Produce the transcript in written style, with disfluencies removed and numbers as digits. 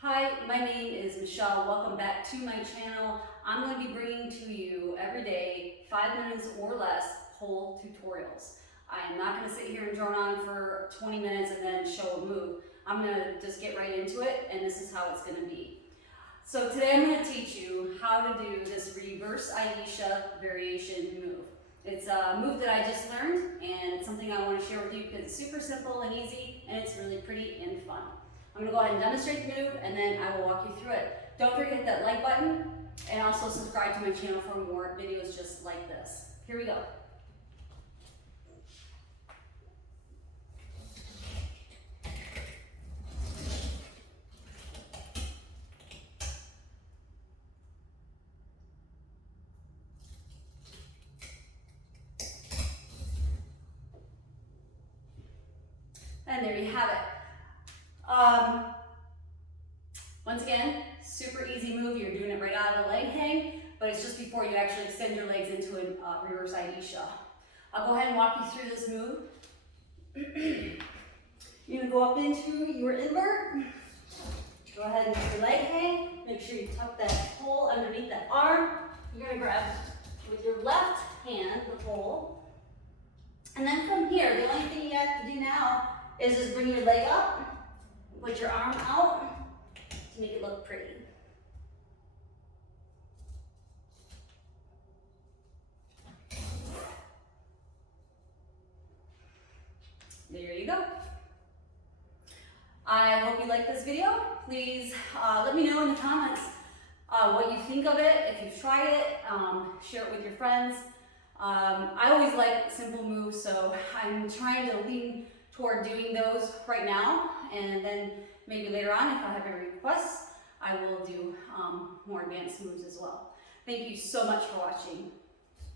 Hi, my name is Michelle. Welcome back to my channel. I'm going to be bringing to you every day 5 minutes or less pole tutorials. I am not going to sit here and drone on for 20 minutes and then show a move. I'm going to just get right into it, and this is how it's going to be. So today I'm going to teach you how to do this reverse ayesha variation move. It's a move that I just learned, and it's something I want to share with you because it's super simple and easy, and it's really pretty and fun. I'm going to go ahead and demonstrate the move, and then I will walk you through it. Don't forget to hit that like button, and also subscribe to my channel for more videos just like this. Here we go. And there you have it. Once again, super easy move. You're doing it right out of the leg hang, but it's just before you actually extend your legs into a reverse ayesha. I'll go ahead and walk you through this move. You're gonna go up into your invert. Go ahead and do your leg hang. Make sure you tuck that pole underneath that arm. You're gonna grab with your left hand the pole. And then from here, the only thing you have to do now is just bring your leg up, put your arm out to make it look pretty. There you go. I hope you like this video. Please let me know in the comments what you think of it, if you've tried it, share it with your friends. I always like simple moves, so I'm trying to lean toward doing those right now, and then maybe later on, if I have any requests, I will do more advanced moves as well. Thank you so much for watching.